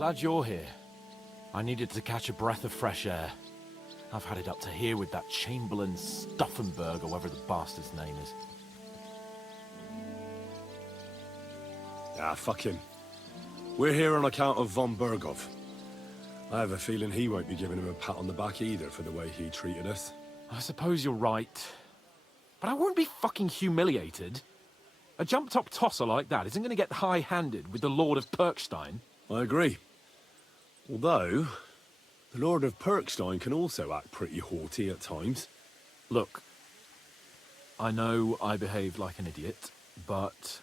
Glad you're here. I needed to catch a breath of fresh air. I've had it up to here with that Chamberlain Stuffenberg, or whatever the bastard's name is. Ah, fuck him. We're here on account of von Bergov. I have a feeling he won't be giving him a pat on the back either for the way he treated us. I suppose you're right. But I won't be fucking humiliated. A jump-top tosser like that isn't going to get high-handed with the Lord of Perkstein. I agree. Although, the Lord of Perkstein can also act pretty haughty at times. Look, I know I behaved like an idiot, but...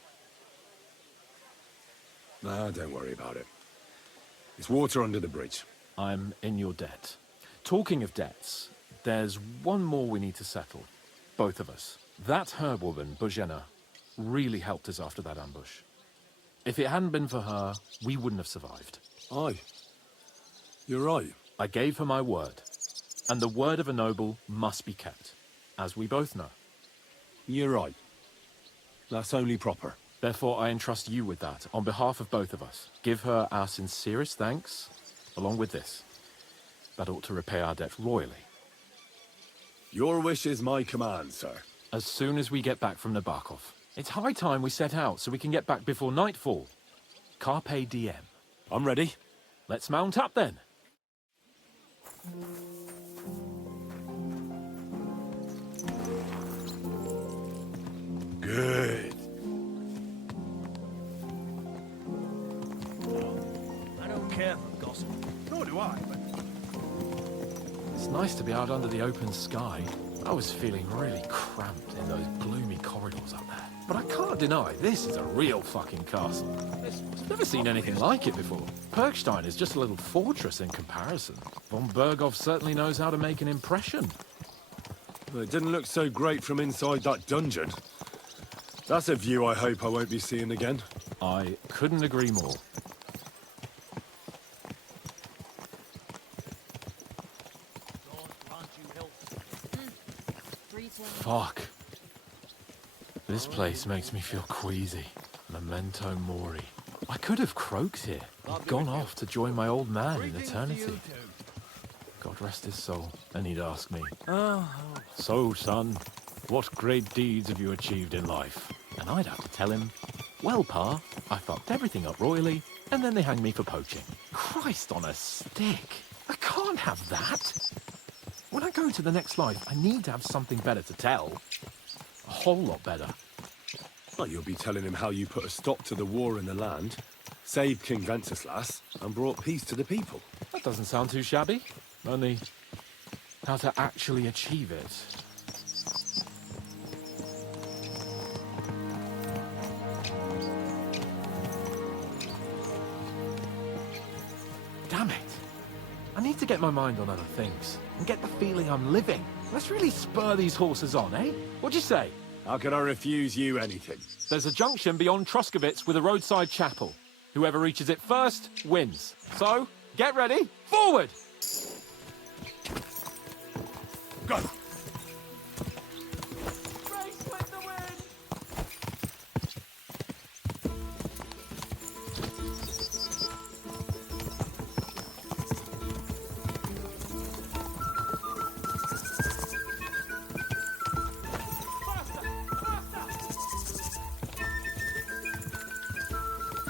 Nah, don't worry about it. It's water under the bridge. I'm in your debt. Talking of debts, there's one more we need to settle. Both of us. That herb-woman, Bozhena, really helped us after that ambush. If it hadn't been for her, we wouldn't have survived. Aye. You're right. I gave her my word. And the word of a noble must be kept, as we both know. You're right. That's only proper. Therefore, I entrust you with that, on behalf of both of us. Give her our sincerest thanks, along with this. That ought to repay our debt royally. Your wish is my command, sir. As soon as we get back from Nabokov. It's high time we set out so we can get back before nightfall. Carpe diem. I'm ready. Let's mount up then. Good. I don't care for gossip. Nor do I, but... It's nice to be out under the open sky. I was feeling really cramped in those gloomy corridors up there. But I can't deny, this is a real fucking castle. I've never seen anything like it before. Perkstein is just a little fortress in comparison. Von Bergov certainly knows how to make an impression. Well, it didn't look so great from inside that dungeon. That's a view I hope I won't be seeing again. I couldn't agree more. Fuck. This place makes me feel queasy. Memento mori. I could have croaked here. I'd gone off to join my old man in eternity. God rest his soul. And he'd ask me, "So, son, what great deeds have you achieved in life?" And I'd have to tell him, "Well, Pa, I fucked everything up royally, and then they hanged me for poaching." Christ on a stick. I can't have that. When I go to the next life, I need to have something better to tell. A whole lot better. Well, you'll be telling him how you put a stop to the war in the land, saved King Wenceslas, and brought peace to the people. That doesn't sound too shabby. Only, how to actually achieve it. Damn it. I need to get my mind on other things, and get the feeling I'm living. Let's really spur these horses on, eh? What'd you say? How can I refuse you anything? There's a junction beyond Troskowitz with a roadside chapel. Whoever reaches it first, wins. So, get ready, forward! Go! Race with the wind!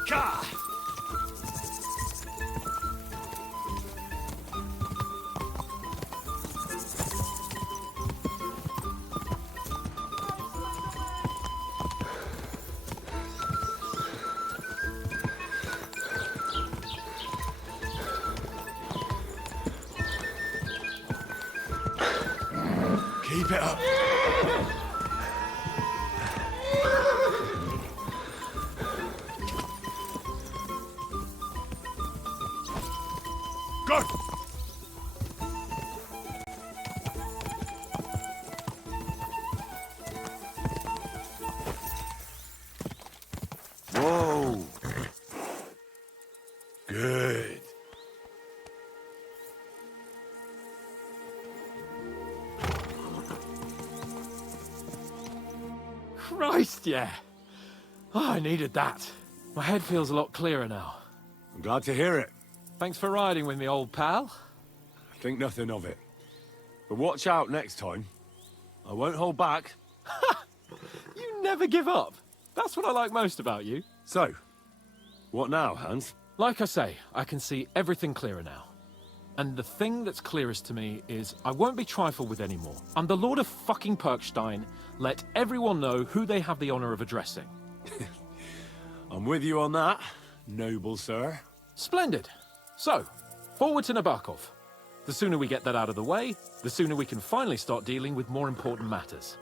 Ka! Keep it up. Go! Whoa! Good. Christ, yeah. Oh, I needed that. My head feels a lot clearer now. I'm glad to hear it. Thanks for riding with me, old pal. Think nothing of it. But watch out next time. I won't hold back. You never give up. That's what I like most about you. So, what now, Hans? Like I say, I can see everything clearer now. And the thing that's clearest to me is I won't be trifled with anymore. I'm the Lord of fucking Perkstein. Let everyone know who they have the honor of addressing. I'm with you on that, noble sir. Splendid. So, forward to Nabokov. The sooner we get that out of the way, the sooner we can finally start dealing with more important matters.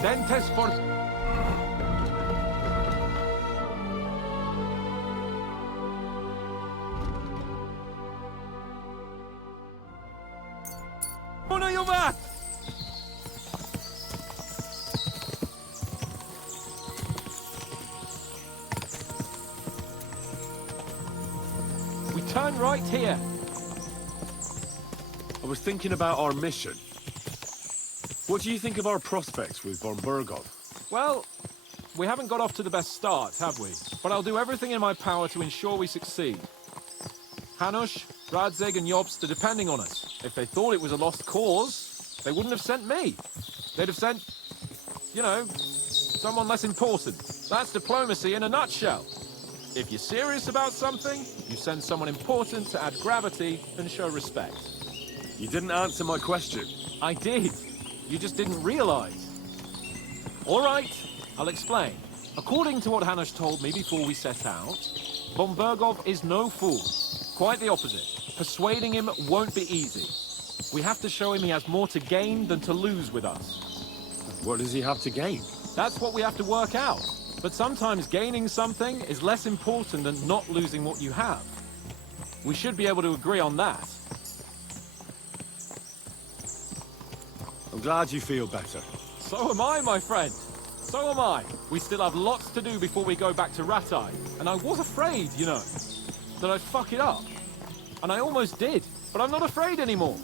Dentes for... Oh no, you're back! We turn right here. I was thinking about our mission. What do you think of our prospects with von Burgov? Well, we haven't got off to the best start, have we? But I'll do everything in my power to ensure we succeed. Hanush, Radzig and Jobst are depending on us. If they thought it was a lost cause, they wouldn't have sent me. They'd have sent, you know, someone less important. That's diplomacy in a nutshell. If you're serious about something, you send someone important to add gravity and show respect. You didn't answer my question. I did. You just didn't realize. All right, I'll explain. According to what Hanush told me before we set out, von Burgov is no fool. Quite the opposite. Persuading him won't be easy. We have to show him he has more to gain than to lose with us. What does he have to gain? That's what we have to work out. But sometimes gaining something is less important than not losing what you have. We should be able to agree on that. I'm glad you feel better. So am I, my friend. So am I. We still have lots to do before we go back to Ratai. And I was afraid, you know, that I'd fuck it up. And I almost did. But I'm not afraid anymore.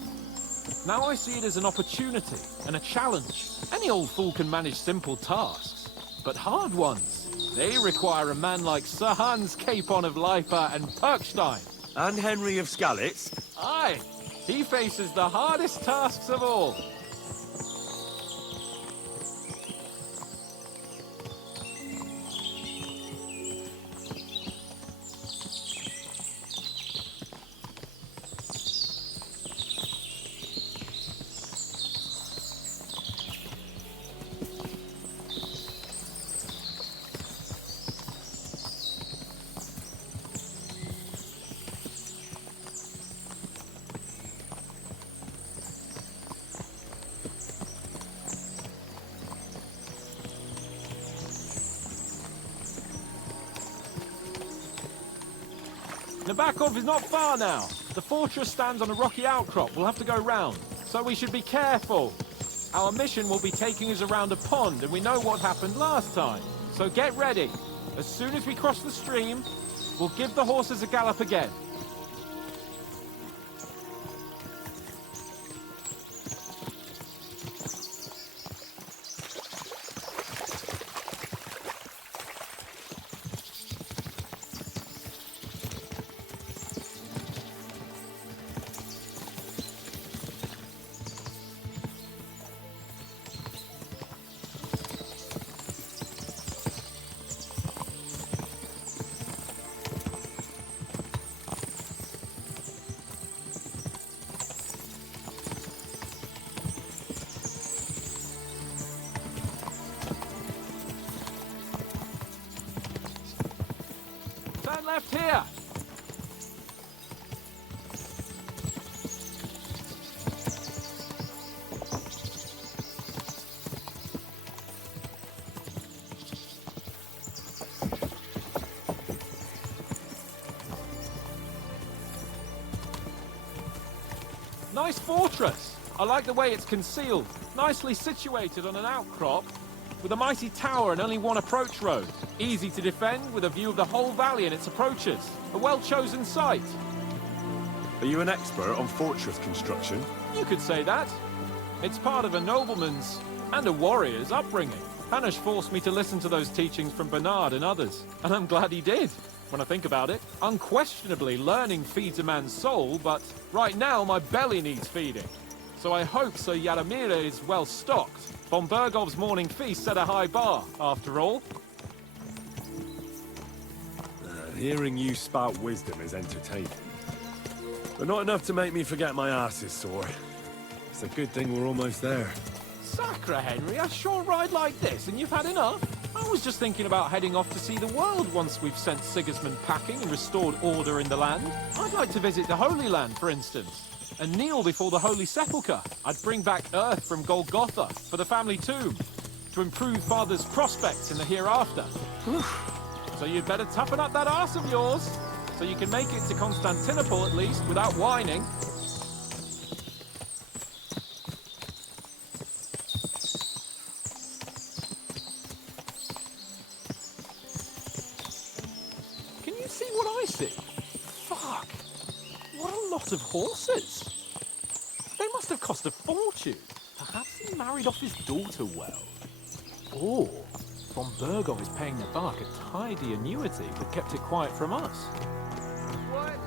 Now I see it as an opportunity and a challenge. Any old fool can manage simple tasks. But hard ones, they require a man like Sir Hans Capon of Leipa and Perkstein. And Henry of Skalitz. Aye, he faces the hardest tasks of all. Nabokov is not far now. The fortress stands on a rocky outcrop. We'll have to go round. So we should be careful. Our mission will be taking us around a pond, and we know what happened last time. So get ready. As soon as we cross the stream, we'll give the horses a gallop again. Turn left here! Nice fortress! I like the way it's concealed. Nicely situated on an outcrop, with a mighty tower and only one approach road. Easy to defend, with a view of the whole valley and its approaches. A well-chosen site. Are you an expert on fortress construction? You could say that. It's part of a nobleman's and a warrior's upbringing. Hanush forced me to listen to those teachings from Bernard and others, and I'm glad he did. When I think about it, unquestionably learning feeds a man's soul, but right now my belly needs feeding. So I hope Sir Yaramir is well stocked. Von Bergov's morning feast set a high bar, after all. Hearing you spout wisdom is entertaining. But not enough to make me forget my ass is sore. It's a good thing we're almost there. Sacre, Henry, a short ride like this and you've had enough? I was just thinking about heading off to see the world once we've sent Sigismund packing and restored order in the land. I'd like to visit the Holy Land, for instance, and kneel before the Holy Sepulchre. I'd bring back earth from Golgotha for the family tomb, to improve Father's prospects in the hereafter. So you'd better toughen up that arse of yours, so you can make it to Constantinople at least without whining. Can you see what I see? Fuck! What a lot of horses! They must have cost a fortune. Perhaps he married off his daughter well. Or Von Bergov is paying the Bach a tidy annuity, but kept it quiet from us. What?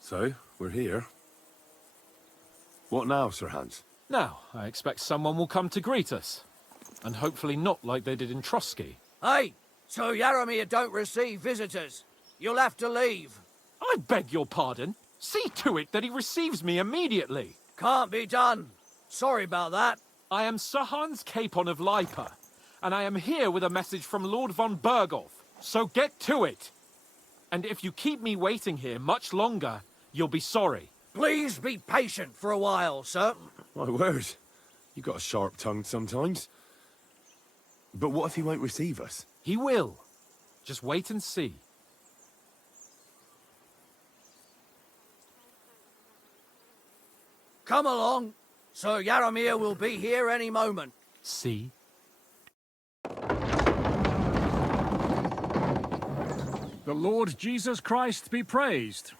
So, we're here. What now, Sir Hans? Now, I expect someone will come to greet us. And hopefully not like they did in Trotsky. Hey, so Yaramir don't receive visitors. You'll have to leave. I beg your pardon. See to it that he receives me immediately. Can't be done. Sorry about that. I am Sir Hans Capon of Lipa, and I am here with a message from Lord von Bergov. So get to it. And if you keep me waiting here much longer, you'll be sorry. Please be patient for a while, sir. My word. You got a sharp tongue sometimes. But what if he won't receive us? He will. Just wait and see. Come along. Sir Yaramir will be here any moment. See? The Lord Jesus Christ be praised.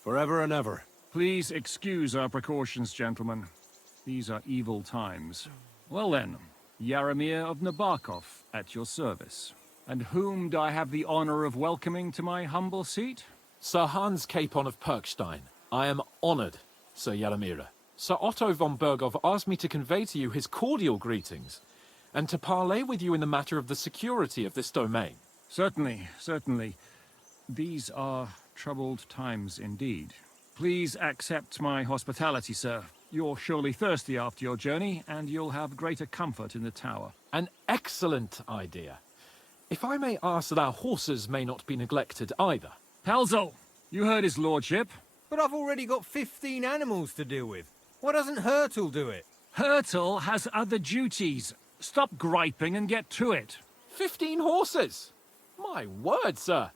Forever and ever. Please excuse our precautions, gentlemen. These are evil times. Well then, Yaramir of Nabokov, at your service. And whom do I have the honor of welcoming to my humble seat? Sir Hans Capon of Perkstein. I am honored, Sir Yaramir. Sir Otto von Bergov asked me to convey to you his cordial greetings, and to parley with you in the matter of the security of this domain. Certainly, certainly. These are troubled times indeed. Please accept my hospitality, sir. You're surely thirsty after your journey, and you'll have greater comfort in the tower. An excellent idea. If I may ask that our horses may not be neglected either. Pelzel, you heard his lordship. But I've already got 15 animals to deal with. Why doesn't Hurtle do it? Hurtle has other duties. Stop griping and get to it. 15 horses! My word, sir.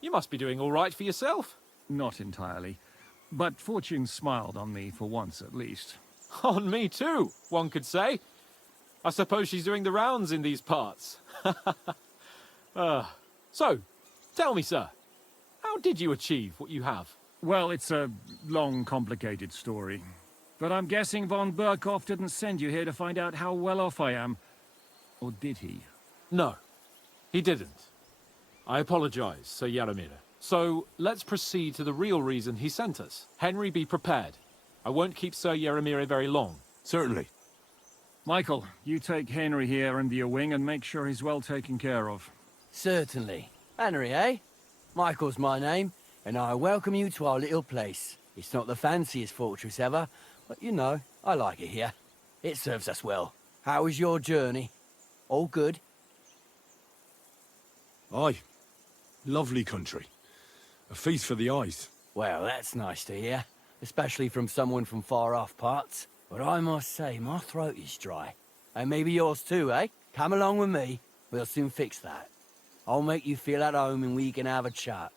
You must be doing all right for yourself. Not entirely. But fortune smiled on me for once at least. On me too, one could say. I suppose she's doing the rounds in these parts. So, tell me, sir, how did you achieve what you have? Well, it's a long, complicated story. But I'm guessing von Berkhoff didn't send you here to find out how well off I am. Or did he? No, he didn't. I apologize, Sir Yaramir. So, let's proceed to the real reason he sent us. Henry, be prepared. I won't keep Sir Yaramir very long. Certainly. Michael, you take Henry here under your wing and make sure he's well taken care of. Certainly. Henry, eh? Michael's my name, and I welcome you to our little place. It's not the fanciest fortress ever, but you know, I like it here. It serves us well. How was your journey? All good? Aye. Lovely country. A feast for the eyes. Well, that's nice to hear, especially from someone from far-off parts. But I must say, my throat is dry. And maybe yours too, eh? Come along with me. We'll soon fix that. I'll make you feel at home and we can have a chat.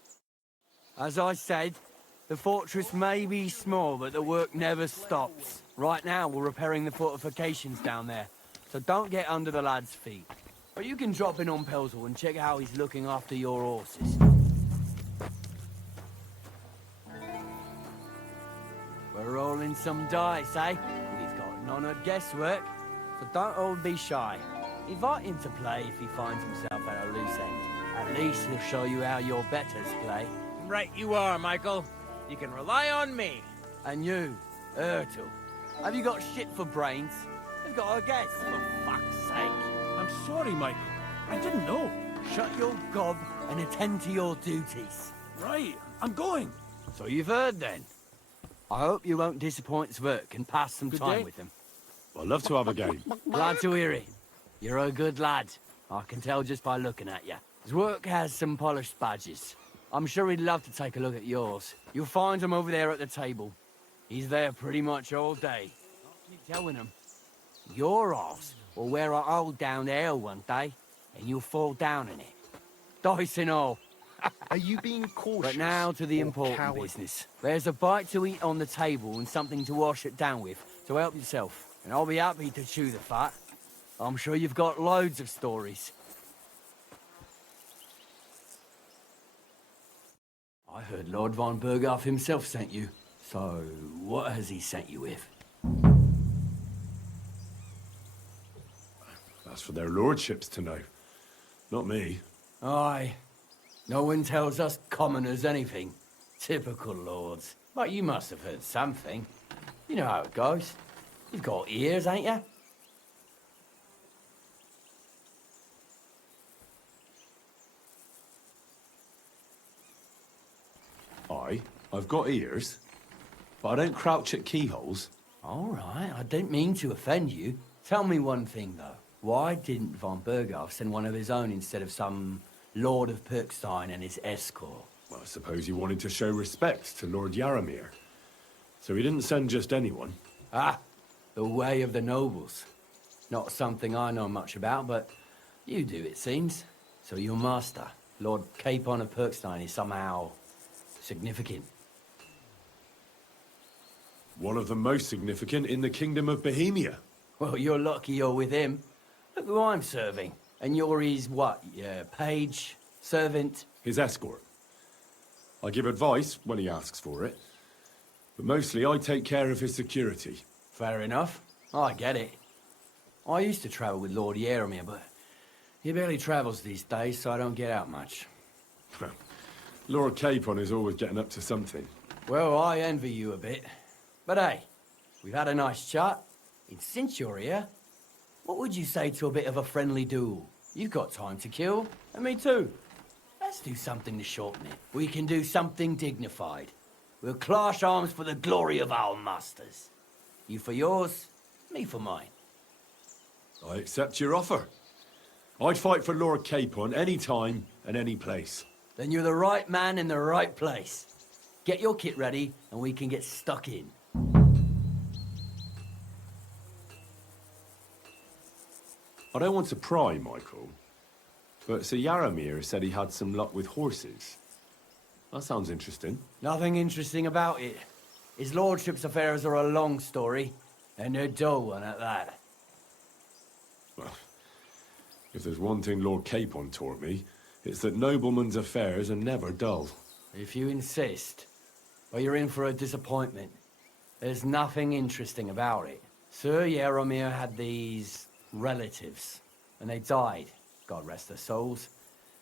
As I said, the fortress may be small, but the work never stops. Right now, we're repairing the fortifications down there, so don't get under the lad's feet. But you can drop in on Pelzel and check how he's looking after your horses. We're rolling some dice, eh? We've got none of guesswork, so don't all be shy. Invite him to play if he finds himself at a loose end. At least he'll show you how your betters play. Right you are, Michael. You can rely on me. And you, Ertul, have you got shit for brains? You've got a guess, for fuck's sake. I'm sorry, Michael. I didn't know. Shut your gob and attend to your duties. Right, I'm going. So you've heard then. I hope you won't disappoint Sverk and pass some Good time day. with him. I'd love to have a game. Glad to hear it. You're a good lad. I can tell just by looking at you. Zwerk has some polished badges. I'm sure he'd love to take a look at yours. You'll find him over there at the table. He's there pretty much all day. Keep telling him. Your arse will wear a hole down there one day, and you'll fall down in it. Dice and all. Are you being cautious? But now to the or important cowardly? business. There's a bite to eat on the table and something to wash it down with, so help yourself. And I'll be happy to chew the fat. I'm sure you've got loads of stories. I heard Lord von Berghoff himself sent you. So, what has he sent you with? That's for their lordships to know. Not me. Aye. No one tells us commoners anything. Typical lords. But you must have heard something. You know how it goes. You've got ears, ain't you? Aye, I've got ears. But I don't crouch at keyholes. All right, I didn't mean to offend you. Tell me one thing, though. Why didn't von Berghoff send one of his own instead of some Lord of Pirkstein and his escort? Well, I suppose he wanted to show respect to Lord Yaramir. So he didn't send just anyone. Ah, the way of the nobles. Not something I know much about, but you do, it seems. So your master, Lord Capon of Pirkstein, is somehow significant. One of the most significant in the Kingdom of Bohemia. Well, you're lucky you're with him. Look who I'm serving. And you're his what? Yeah, page? Servant? His escort. I give advice when he asks for it. But mostly I take care of his security. Fair enough. I get it. I used to travel with Lord Yaramir, but he barely travels these days, so I don't get out much. Lord Capon is always getting up to something. Well, I envy you a bit. But hey, we've had a nice chat. And since you're here, what would you say to a bit of a friendly duel? You've got time to kill, and me too. Let's do something to shorten it. We can do something dignified. We'll clash arms for the glory of our masters. You for yours, me for mine. I accept your offer. I'd fight for Lord Capon any time and any place. Then you're the right man in the right place. Get your kit ready, and we can get stuck in. I don't want to pry, Michael, but Sir Yaramir said he had some luck with horses. That sounds interesting. Nothing interesting about it. His lordship's affairs are a long story, and a dull one at that. Well, if there's one thing Lord Capon taught me, it's that noblemen's affairs are never dull. If you insist, well, you're in for a disappointment. There's nothing interesting about it. Sir Yaramir had these relatives, and they died, God rest their souls,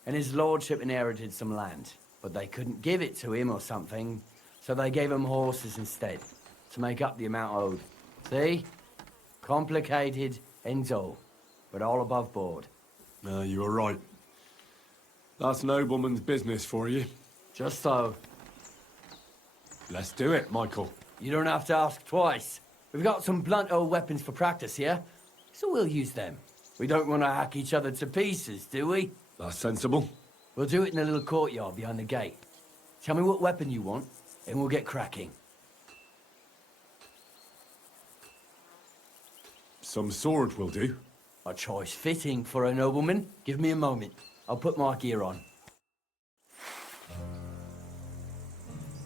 and his lordship inherited some land, but they couldn't give it to him or something, so they gave him horses instead, to make up the amount owed. See? Complicated and dull, but all above board. You were right. That's nobleman's business for you. Just so. Let's do it, Michael. You don't have to ask twice. We've got some blunt old weapons for practice here, so we'll use them. We don't want to hack each other to pieces, do we? That's sensible. We'll do it in a little courtyard behind the gate. Tell me what weapon you want, and we'll get cracking. Some sword will do. A choice fitting for a nobleman. Give me a moment. I'll put my gear on.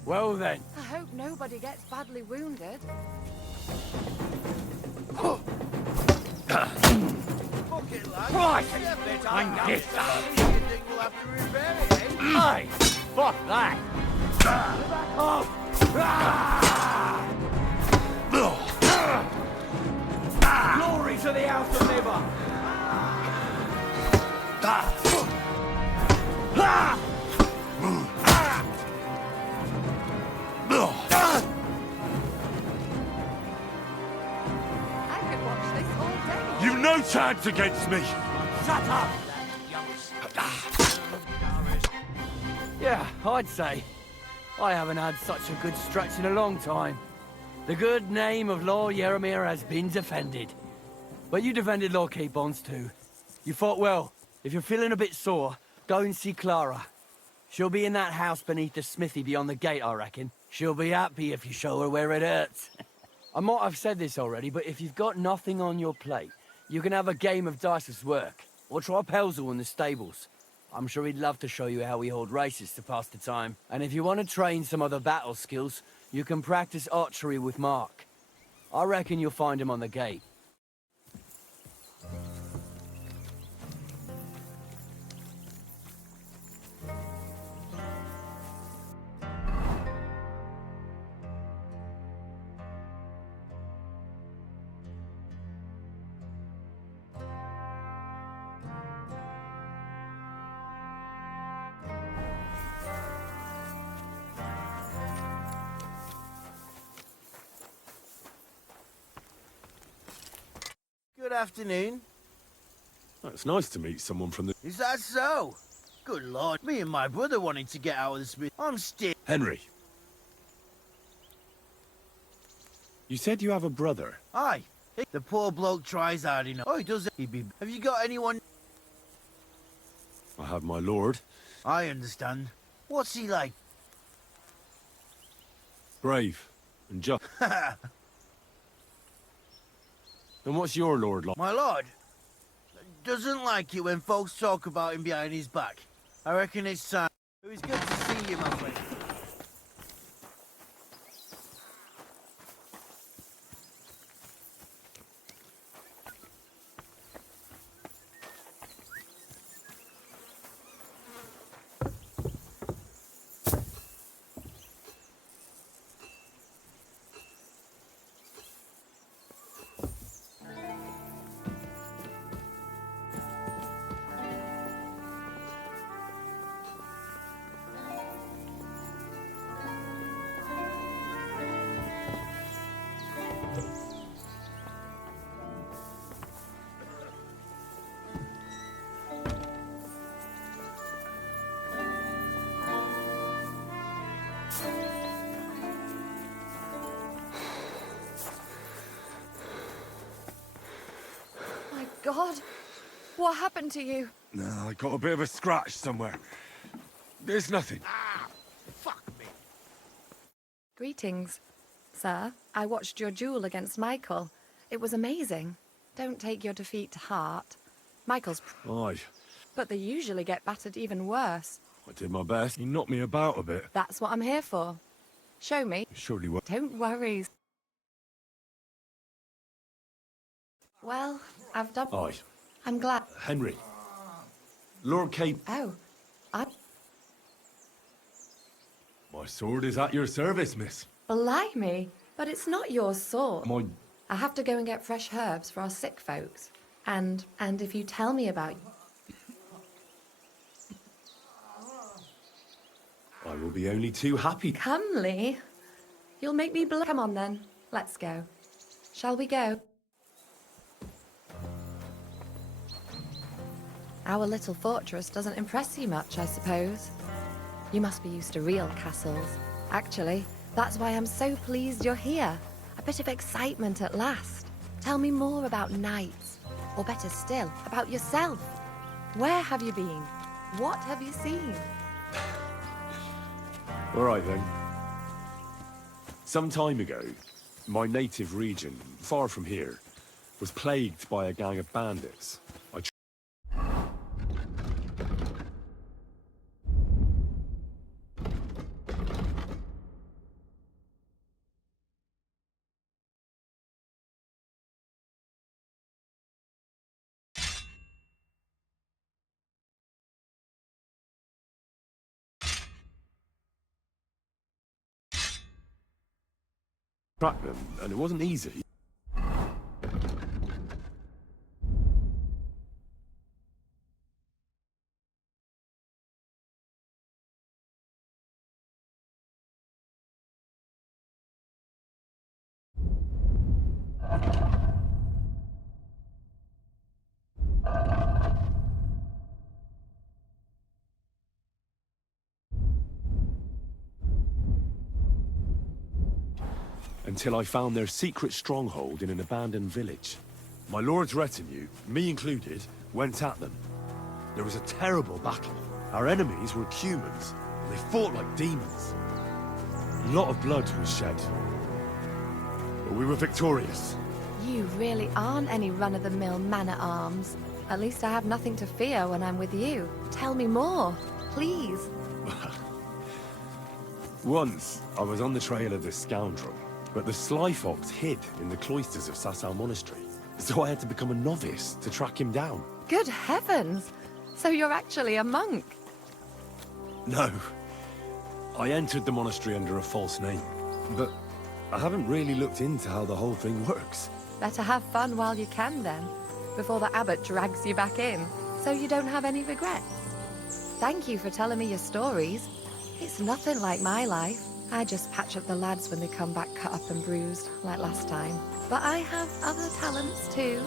Well then. I hope nobody gets badly wounded. Fuck it, lad. Right! I'm this. You think we'll have to repair it, eh? Aye! Fuck that! Oh. Glory to the House of Liver! I could watch this all day. You've no chance against me. Shut up! Yeah, I'd say. I haven't had such a good stretch in a long time. The good name of Lord Yaramir has been defended. But you defended Lord Cape-Bonds too. You fought well. If you're feeling a bit sore, go and see Clara. She'll be in that house beneath the smithy beyond the gate, I reckon. She'll be happy if you show her where it hurts. I might have said this already, but if you've got nothing on your plate, you can have a game of dice's work. Or try Pelzel in the stables. I'm sure he'd love to show you how we hold races to pass the time. And if you want to train some other battle skills, you can practice archery with Mark. I reckon you'll find him on the gate. Good afternoon. It's nice to meet someone from the... Is that so? Good lord, me and my brother wanted to get out of the smith. I'm still... Henry. You said you have a brother. Aye. The poor bloke tries hard enough. Oh, he does it. Have you got anyone... I have my lord. I understand. What's he like? Brave. And just. And what's your lord like? My lord doesn't like it when folks talk about him behind his back. I reckon it's time. It was good to see you, my friend. God, what happened to you? No, I got a bit of a scratch somewhere. There's nothing. Fuck me. Greetings, sir. I watched your duel against Michael. It was amazing. Don't take your defeat to heart. Michael's... Aye, But they usually get battered even worse. I did my best. He knocked me about a bit. That's what I'm here for. Show me. Surely what? Don't worry. Well, I've done... Aye. I'm glad... Henry. Lord Cape. Oh, My sword is at your service, miss. blimey. But it's not your sword. My... I have to go and get fresh herbs for our sick folks. And if you tell me about... I will be only too happy. Comely. You'll make me Come on then. Let's go. Shall we go? Our little fortress doesn't impress you much, I suppose. You must be used to real castles. Actually, That's why I'm so pleased you're here. A bit of excitement at last. Tell me more about knights. Or better still, about yourself. Where have you been? What have you seen? All right then. Some time ago, my native region, far from here, was plagued by a gang of bandits. Tracked them, and it wasn't easy. Until I found their secret stronghold in an abandoned village. My lord's retinue, me included, went at them. There was a terrible battle. Our enemies were humans. They fought like demons. A lot of blood was shed. But we were victorious. You really aren't any run-of-the-mill man-at-arms. At least I have nothing to fear when I'm with you. Tell me more, please. Once, I was on the trail of this scoundrel. But the sly fox hid in the cloisters of Sasau Monastery, so I had to become a novice to track him down. Good heavens! So you're actually a monk? No. I entered the monastery under a false name, but I haven't really looked into how the whole thing works. Better have fun while you can then, before the abbot drags you back in, so you don't have any regrets. Thank you for telling me your stories. It's nothing like my life. I just patch up the lads when they come back cut up and bruised, like last time. But I have other talents too.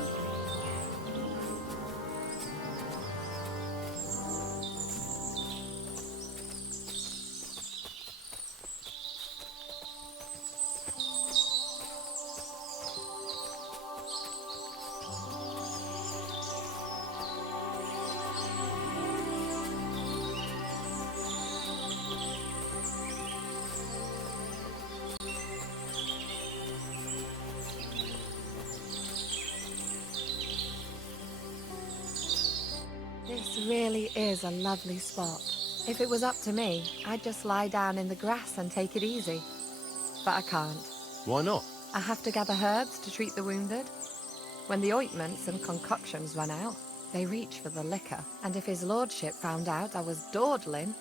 This really is a lovely spot. If it was up to me, I'd just lie down in the grass and take it easy. But I can't. Why not? I have to gather herbs to treat the wounded. When the ointments and concoctions run out, they reach for the liquor. And if his lordship found out I was dawdling,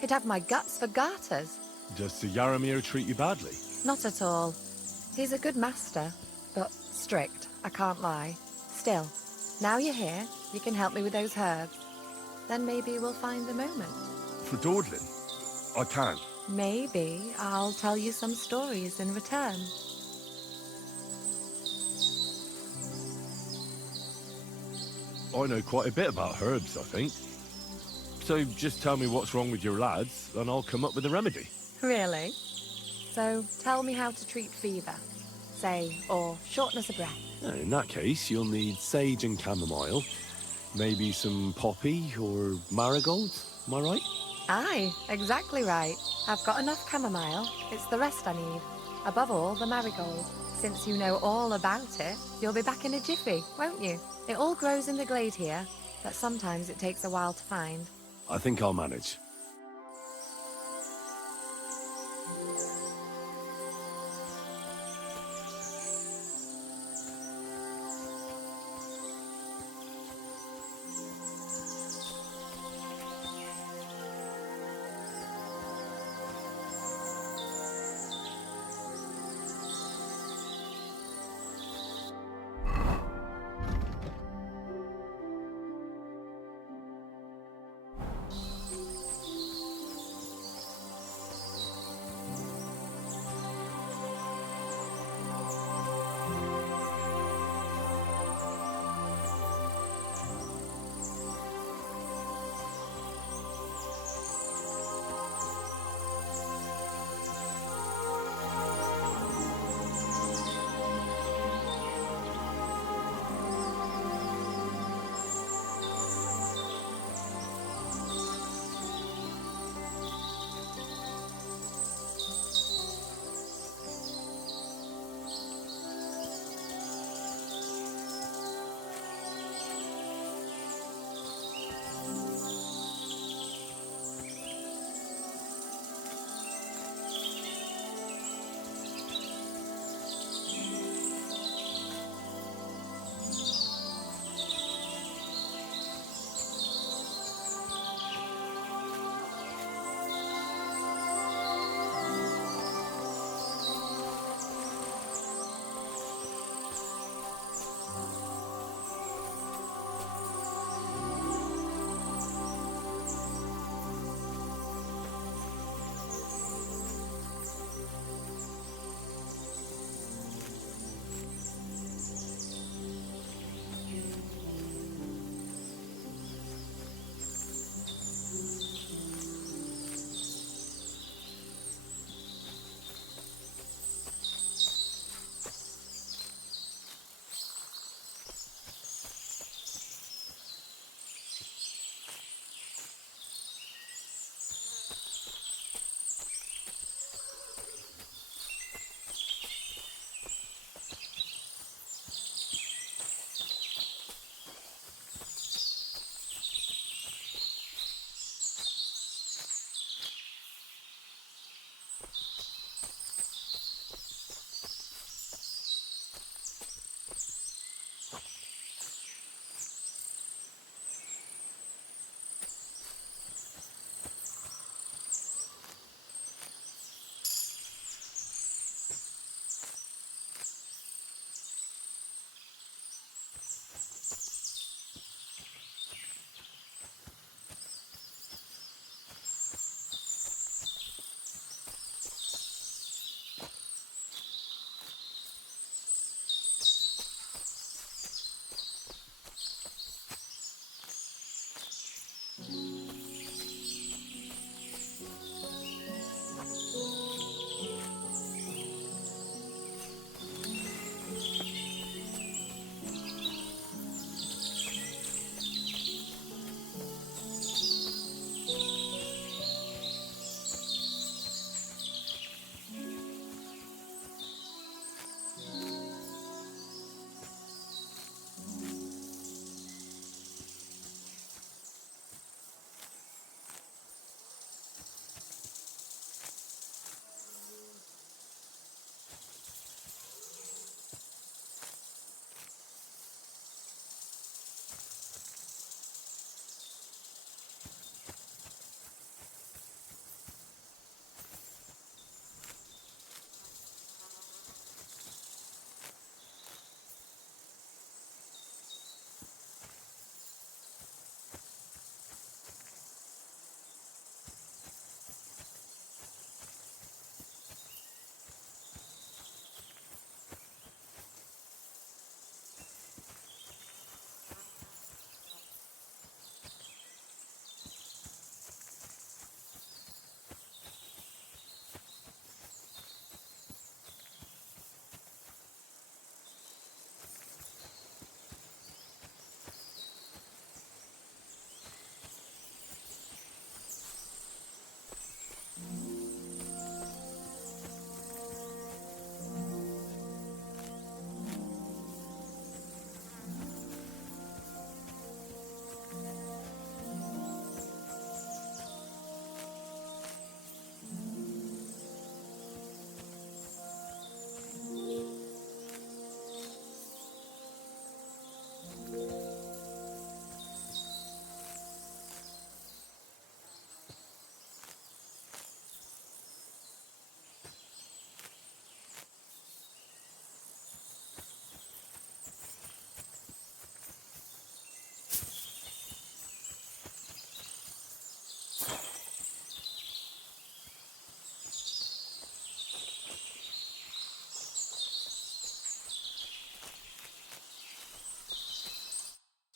he'd have my guts for garters. Does Sir Yaramir treat you badly? Not at all. He's a good master, but strict, I can't lie. Still, now you're here, you can help me with those herbs. Then maybe we'll find a moment. For dawdling? I can't. Maybe I'll tell you some stories in return. I know quite a bit about herbs, I think. So just tell me what's wrong with your lads, and I'll come up with a remedy. Really? So tell me how to treat fever, say, or shortness of breath. In that case, you'll need sage and chamomile, maybe some poppy or marigold, am I right? Aye, exactly right. I've got enough chamomile, it's the rest I need. Above all, the marigold. Since you know all about it, you'll be back in a jiffy, won't you? It all grows in the glade here, but sometimes it takes a while to find. I think I'll manage.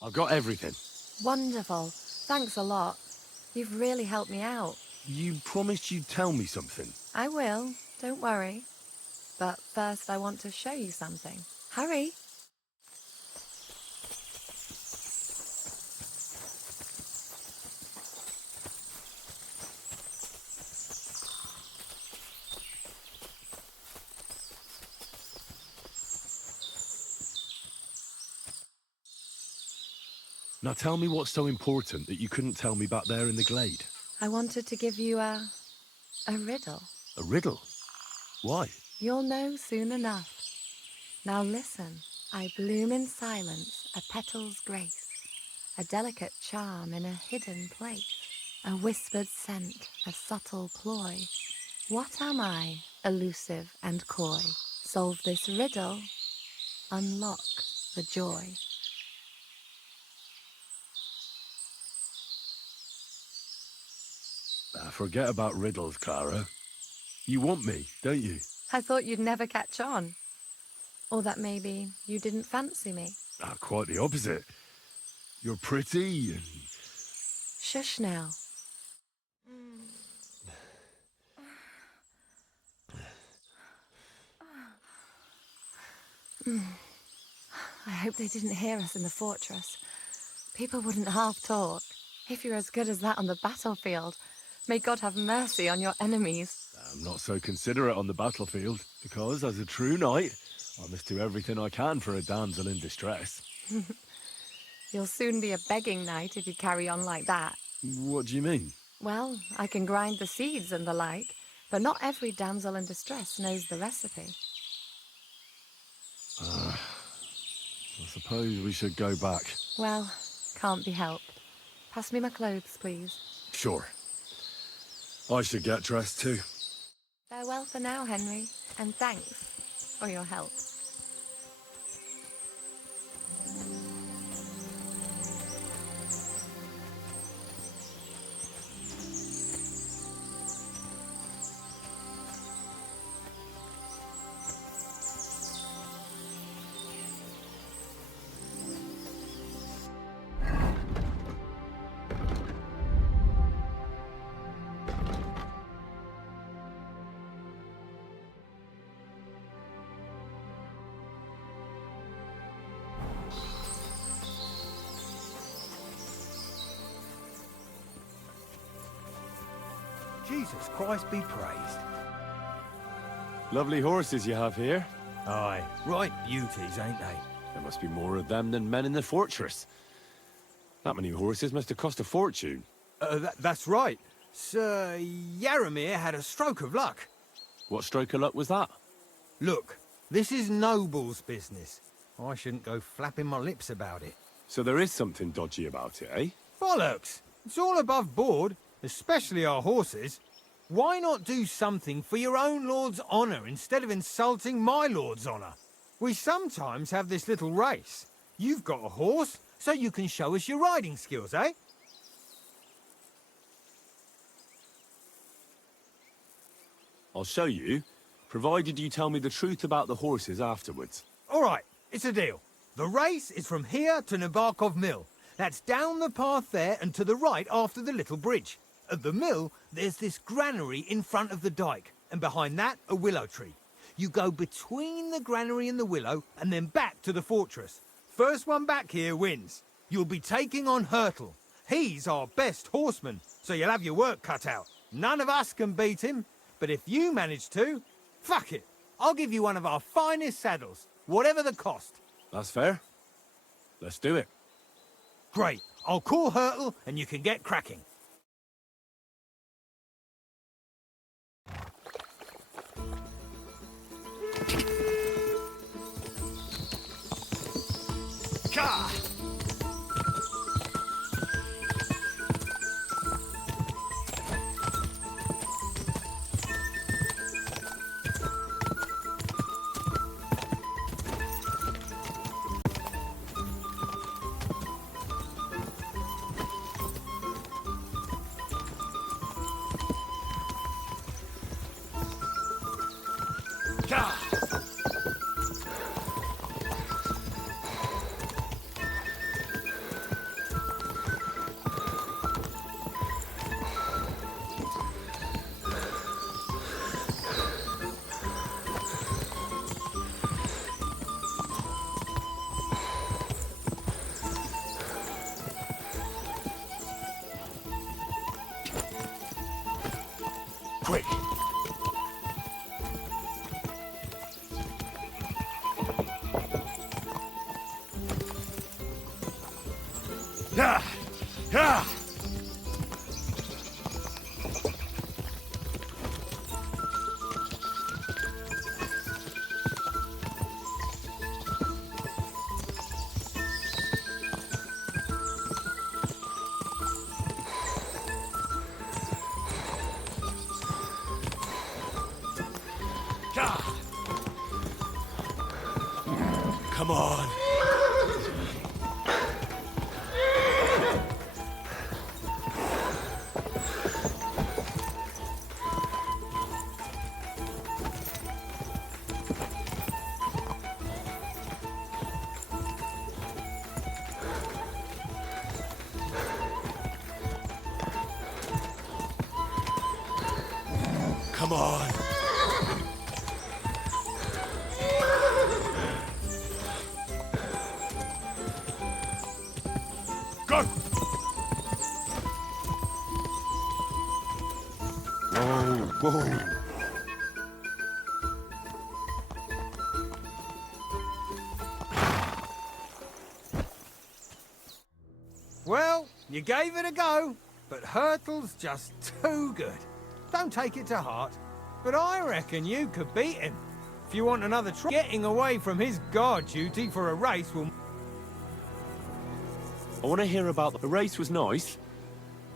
I've got everything. Wonderful. Thanks a lot. You've really helped me out. You promised you'd tell me something. I will, don't worry. But first I want to show you something. Hurry. Now tell me what's so important that you couldn't tell me back there in the glade. I wanted to give you a riddle. A riddle? Why? You'll know soon enough. Now listen. I bloom in silence, a petal's grace, a delicate charm in a hidden place, a whispered scent, a subtle ploy. What am I, elusive and coy? Solve this riddle, unlock the joy. Forget about riddles, Clara. You want me, don't you? I thought you'd never catch on. Or that maybe you didn't fancy me. Quite the opposite. You're pretty and... Shush now. I hope they didn't hear us in the fortress. People wouldn't half talk. If you're as good as that on the battlefield, may God have mercy on your enemies. I'm not so considerate on the battlefield, because as a true knight, I must do everything I can for a damsel in distress. You'll soon be a begging knight if you carry on like that. What do you mean? Well, I can grind the seeds and the like, but not every damsel in distress knows the recipe. I suppose we should go back. Well, can't be helped. Pass me my clothes, please. Sure. I should get dressed too. Farewell for now, Henry, and thanks for your help. Jesus Christ be praised. Lovely horses you have here. Aye, right beauties, ain't they? There must be more of them than men in the fortress. That many horses must have cost a fortune. That's right. Sir Yaramir had a stroke of luck. What stroke of luck was that? Look, this is noble's business. I shouldn't go flapping my lips about it. So there is something dodgy about it, eh? Bollocks! It's all above board, especially our horses. Why not do something for your own lord's honour instead of insulting my lord's honour? We sometimes have this little race. You've got a horse, so you can show us your riding skills, eh? I'll show you, provided you tell me the truth about the horses afterwards. All right, it's a deal. The race is from here to Nabokov Mill. That's down the path there and to the right after the little bridge. At the mill, there's this granary in front of the dike, and behind that, a willow tree. You go between the granary and the willow, and then back to the fortress. First one back here wins. You'll be taking on Hurtle. He's our best horseman, so you'll have your work cut out. None of us can beat him, but if you manage to, fuck it. I'll give you one of our finest saddles, whatever the cost. That's fair. Let's do it. Great. I'll call Hurtle, and you can get cracking. Yeah! Yeah! Come on. Come on. Go! Whoa, whoa. Well, you gave it a go, but Hurtle's just too good. Don't take it to heart, but I reckon you could beat him. If you want another try, getting away from his guard duty for a race will... I want to hear about the race was nice.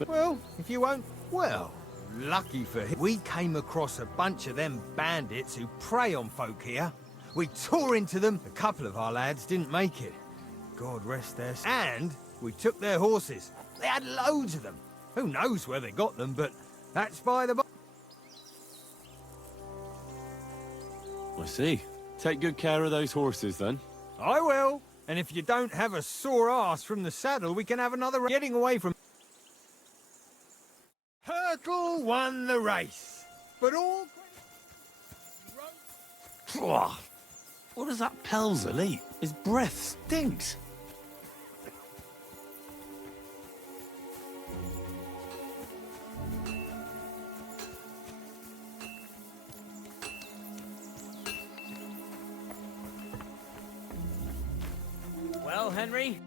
Well, if you won't... Well, lucky for him, we came across a bunch of them bandits who prey on folk here. We tore into them. A couple of our lads didn't make it. God rest their... And we took their horses. They had loads of them. Who knows where they got them, but that's by the... I see. Take good care of those horses, then. I will. And if you don't have a sore ass from the saddle, we can have another... Getting away from... Hurtle won the race. But all... What does that Pelzel eat? His breath stinks. Well, Henry?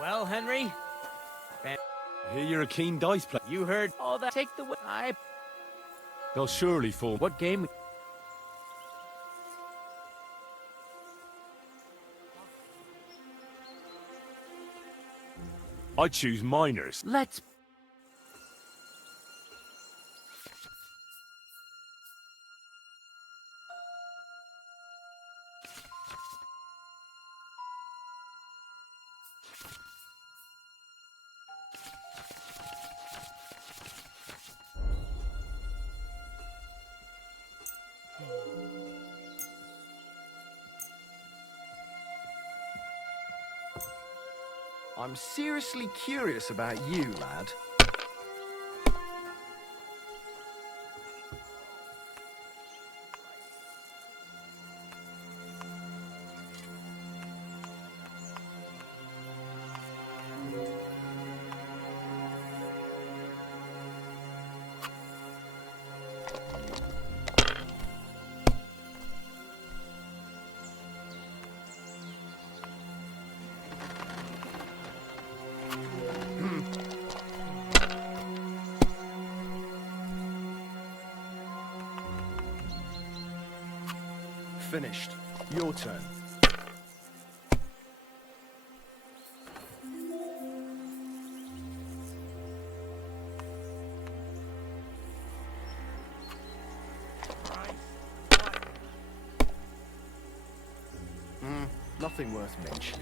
Well, Henry? I hear you're a keen dice player. You heard all that. Take the... They'll surely fall. What game? I choose miners. Let's... I'm seriously curious about you, lad. Finished. Your turn. Nothing worth mentioning.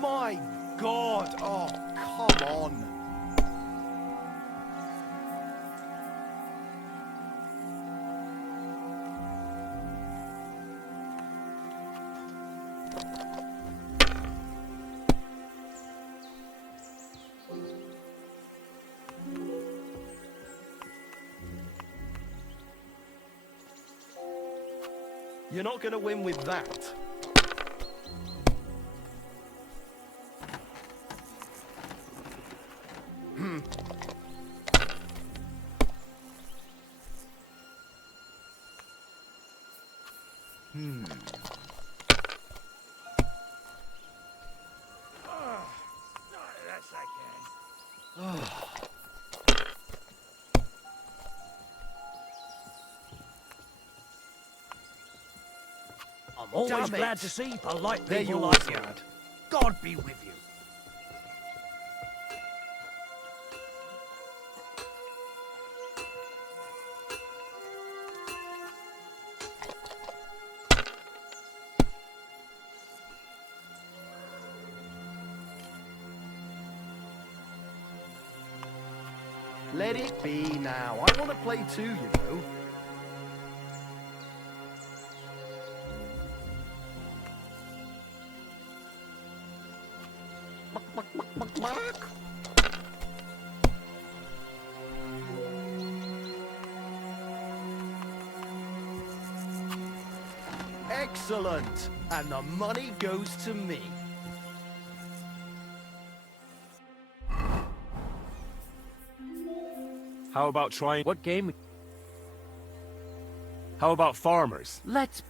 My God! Oh, come on! You're not going to win with that. I'm always Damn glad it. to see polite They're people yours, like you. lad. God be with you. Let it be now. I want to play too, you know. Mark. Excellent. And the money goes to me. How about trying... What game? How about farmers? Let's...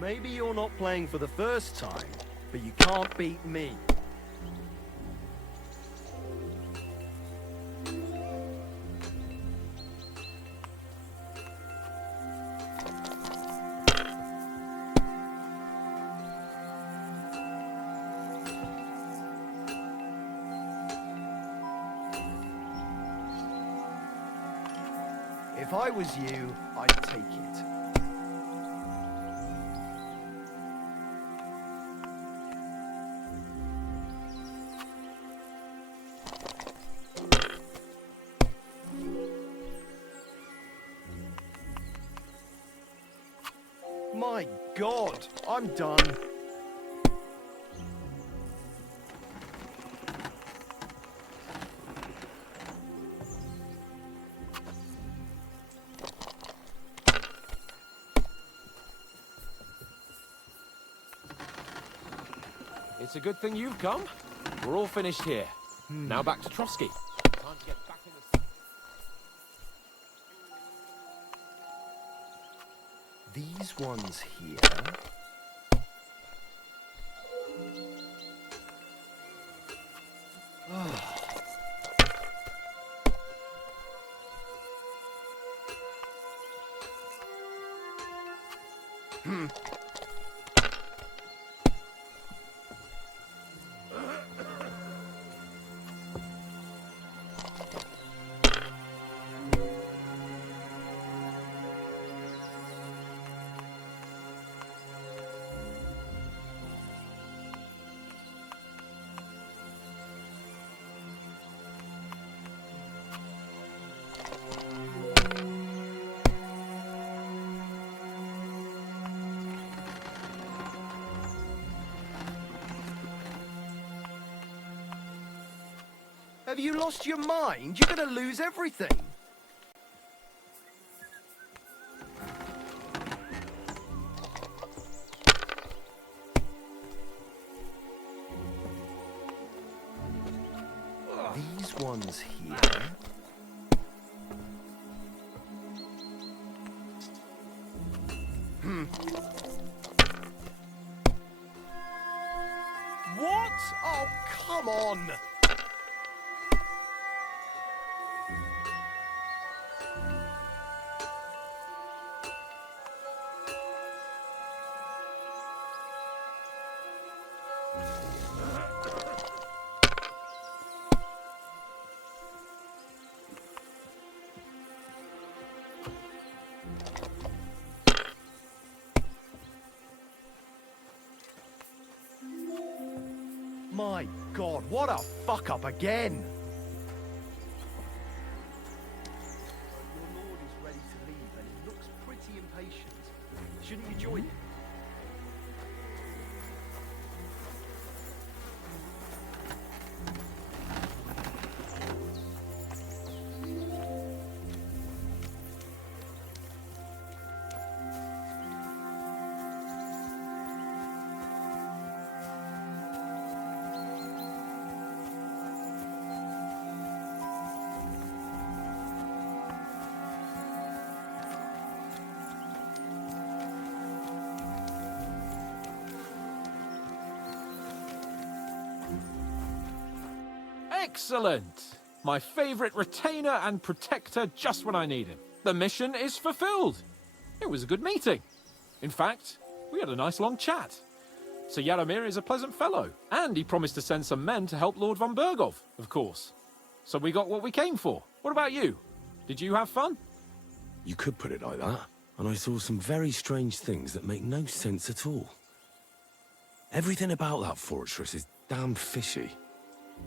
Maybe you're not playing for the first time, but you can't beat me. If I was you, I'd take it. My God, I'm done. It's a good thing you've come. We're all finished here. Now back to Trotsky. Time to get back in the... These ones here. Have you lost your mind? You're gonna lose everything. These ones here. What? Oh, come on! My God, what a fuck up again! Your lord is ready to leave and he looks pretty impatient. Shouldn't you join him? Excellent! My favourite retainer and protector just when I need him. The mission is fulfilled. It was a good meeting. In fact, we had a nice long chat. Sir Yaramir is a pleasant fellow, and he promised to send some men to help Lord von Bergov, of course. So we got what we came for. What about you? Did you have fun? You could put it like that. And I saw some very strange things that make no sense at all. Everything about that fortress is damn fishy.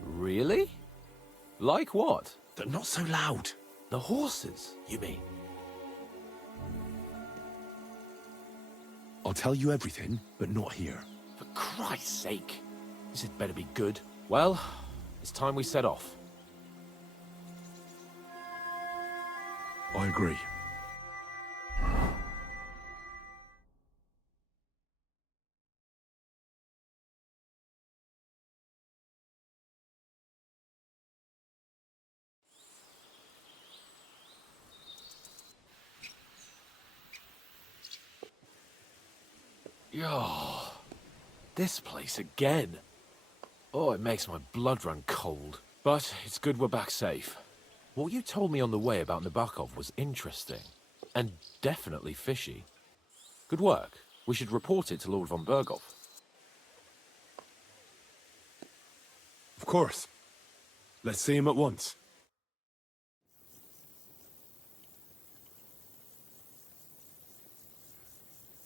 Really? Like what? They're not so loud. The horses, you mean? I'll tell you everything, but not here. For Christ's sake. This had better be good. Well, it's time we set off. I agree. Oh, this place again. Oh, it makes my blood run cold. But it's good we're back safe. What you told me on the way about Nabokov was interesting. And definitely fishy. Good work. We should report it to Lord von Bergov. Of course. Let's see him at once.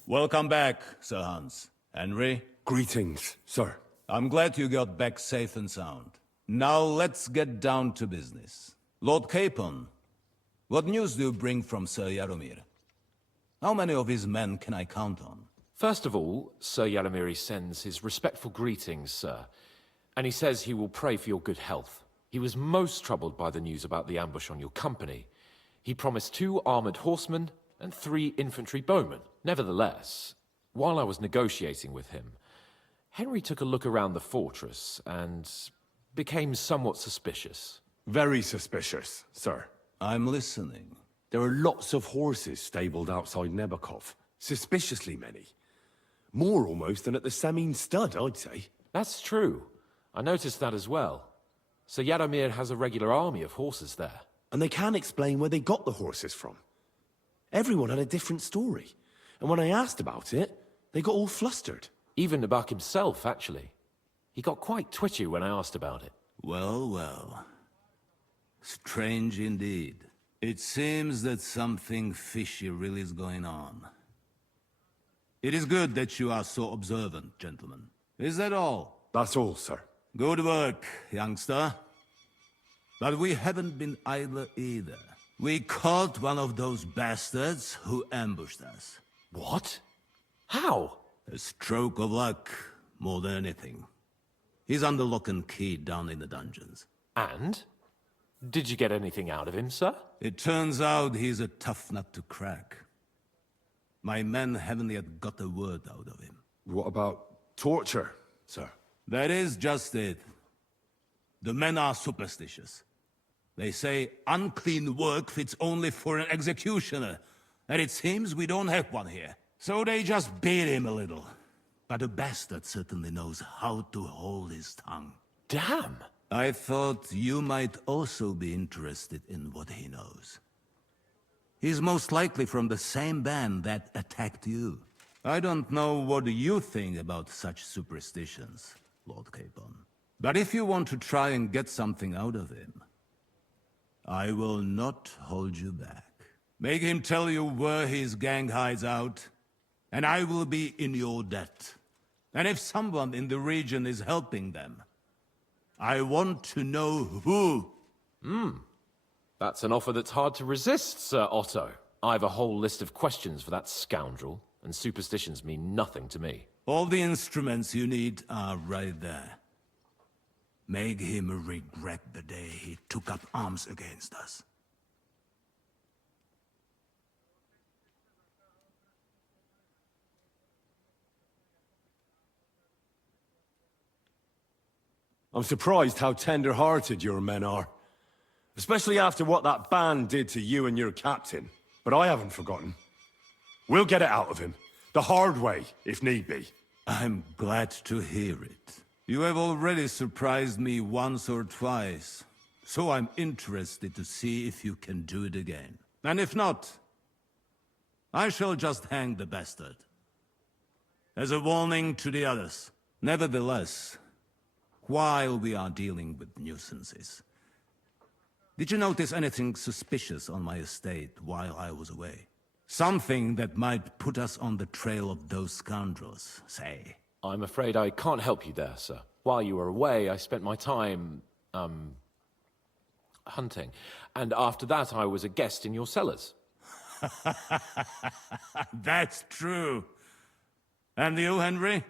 Welcome back, Sir Hans. Henry, Greetings, sir. I'm glad you got back safe and sound. Now let's get down to business. Lord Capon, what news do you bring from Sir Yaromir? How many of his men can I count on? First of all, Sir Yaramiri sends his respectful greetings, sir. And he says he will pray for your good health. He was most troubled by the news about the ambush on your company. He promised 2 armored horsemen and 3 infantry bowmen. Nevertheless, while I was negotiating with him, Henry took a look around the fortress and became somewhat suspicious. Very suspicious, sir. I'm listening. There are lots of horses stabled outside Nebakov. Suspiciously many. More almost than at the Semine Stud, I'd say. That's true. I noticed that as well. So Yaromir has a regular army of horses there. And they can't explain where they got the horses from. Everyone had a different story. And when I asked about it, they got all flustered. Even Nabak himself, actually. He got quite twitchy when I asked about it. Well, well. Strange indeed. It seems that something fishy really is going on. It is good that you are so observant, gentlemen. Is that all? That's all, sir. Good work, youngster. But we haven't been idle either. We caught one of those bastards who ambushed us. What? How? A stroke of luck, more than anything. He's under lock and key down in the dungeons. And? Did you get anything out of him, sir? It turns out he's a tough nut to crack. My men haven't yet got a word out of him. What about torture, sir? That is just it. The men are superstitious. They say unclean work fits only for an executioner, and it seems we don't have one here. So they just beat him a little. But the bastard certainly knows how to hold his tongue. Damn! I thought you might also be interested in what he knows. He's most likely from the same band that attacked you. I don't know what you think about such superstitions, Lord Capon. But if you want to try and get something out of him, I will not hold you back. Make him tell you where his gang hides out, and I will be in your debt. And if someone in the region is helping them, I want to know who. That's an offer that's hard to resist, Sir Otto. I have a whole list of questions for that scoundrel, and superstitions mean nothing to me. All the instruments you need are right there. Make him regret the day he took up arms against us. I'm surprised how tender-hearted your men are. Especially after what that band did to you and your captain. But I haven't forgotten. We'll get it out of him. The hard way, if need be. I'm glad to hear it. You have already surprised me once or twice, so I'm interested to see if you can do it again. And if not, I shall just hang the bastard. As a warning to the others. Nevertheless, while we are dealing with nuisances, did you notice anything suspicious on my estate while I was away? Something that might put us on the trail of those scoundrels, say. I'm afraid I can't help you there, sir. While you were away, I spent my time, hunting. And after that, I was a guest in your cellars. That's true. And you, Henry?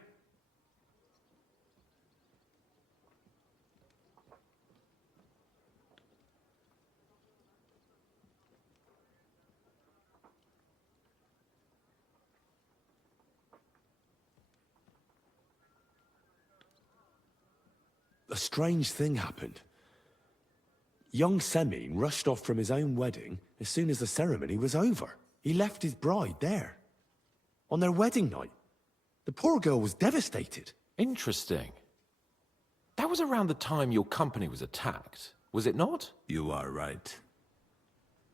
A strange thing happened. Young Semine rushed off from his own wedding as soon as the ceremony was over. He left his bride there. On their wedding night. The poor girl was devastated. Interesting. That was around the time your company was attacked, was it not? You are right.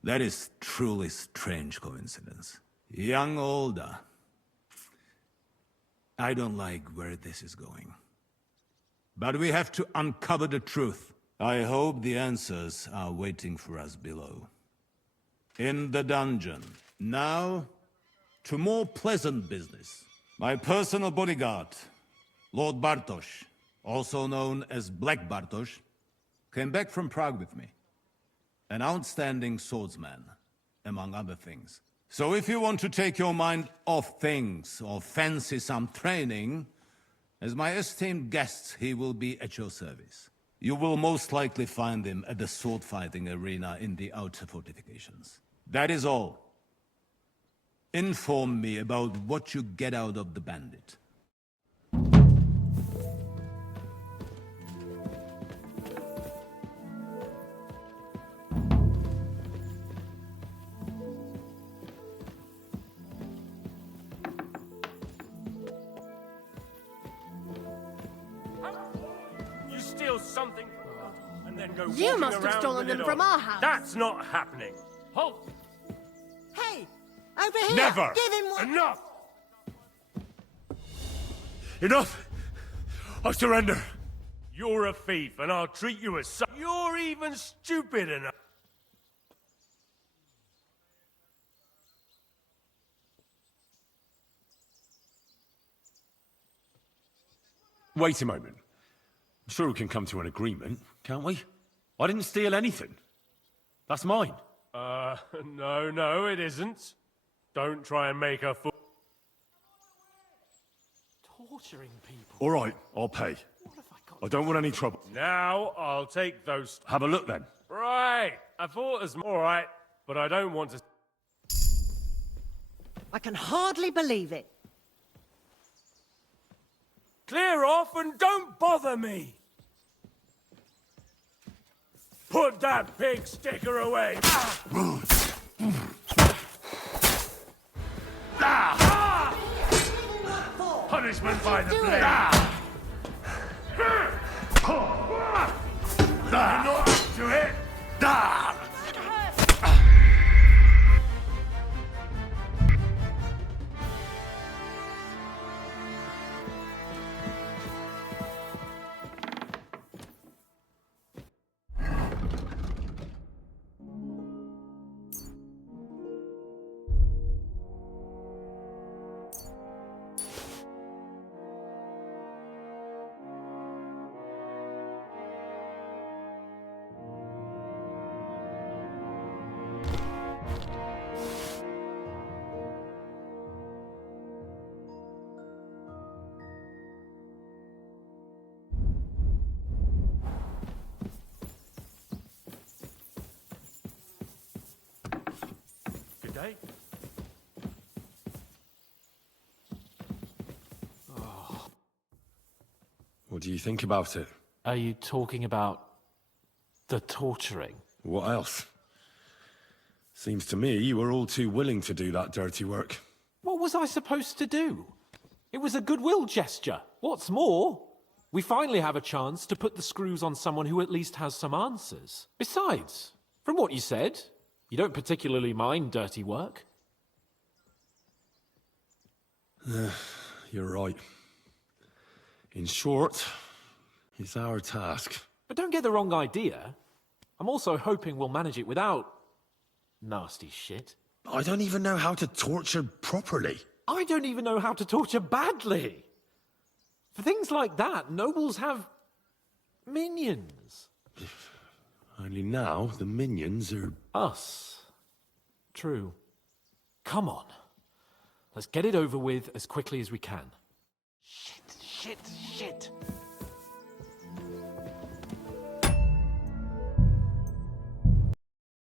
That is truly strange coincidence. Young Olda. I don't like where this is going. But we have to uncover the truth. I hope the answers are waiting for us below. In the dungeon. Now, to more pleasant business. My personal bodyguard, Lord Bartosz, also known as Black Bartosz, came back from Prague with me. An outstanding swordsman, among other things. So if you want to take your mind off things or fancy some training, as my esteemed guest, he will be at your service. You will most likely find him at the sword-fighting arena in the outer fortifications. That is all. Inform me about what you get out of the bandit. steal something from us and then go You walking must have around stolen with them it from on. our house. That's not happening. Halt! Hey, over here. Never. Give him one. Enough! Enough! I surrender. You're a thief, and I'll treat you as such. You're even stupid enough. Wait a moment. I'm sure we can come to an agreement, can't we? I didn't steal anything. That's mine. No, it isn't. Don't try and make a fool. Torturing people. All right, I'll pay. I don't want any trouble. Now I'll take those. Have a look then. Right, I thought as all right, but I don't want to. I can hardly believe it. Clear off and don't bother me! Put that pig sticker away! Punishment by the blade! You're not up to it! Good day. What do you think about it? Are you talking about the torturing? What else? Seems to me you were all too willing to do that dirty work. What was I supposed to do? It was a goodwill gesture. What's more, we finally have a chance to put the screws on someone who at least has some answers. Besides, from what you said, you don't particularly mind dirty work. You're right. In short, it's our task. But don't get the wrong idea. I'm also hoping we'll manage it without nasty shit. I don't even know how to torture properly. I don't even know how to torture badly. For things like that, nobles have minions. Only now the minions are... Us. True. Come on. Let's get it over with as quickly as we can. Shit.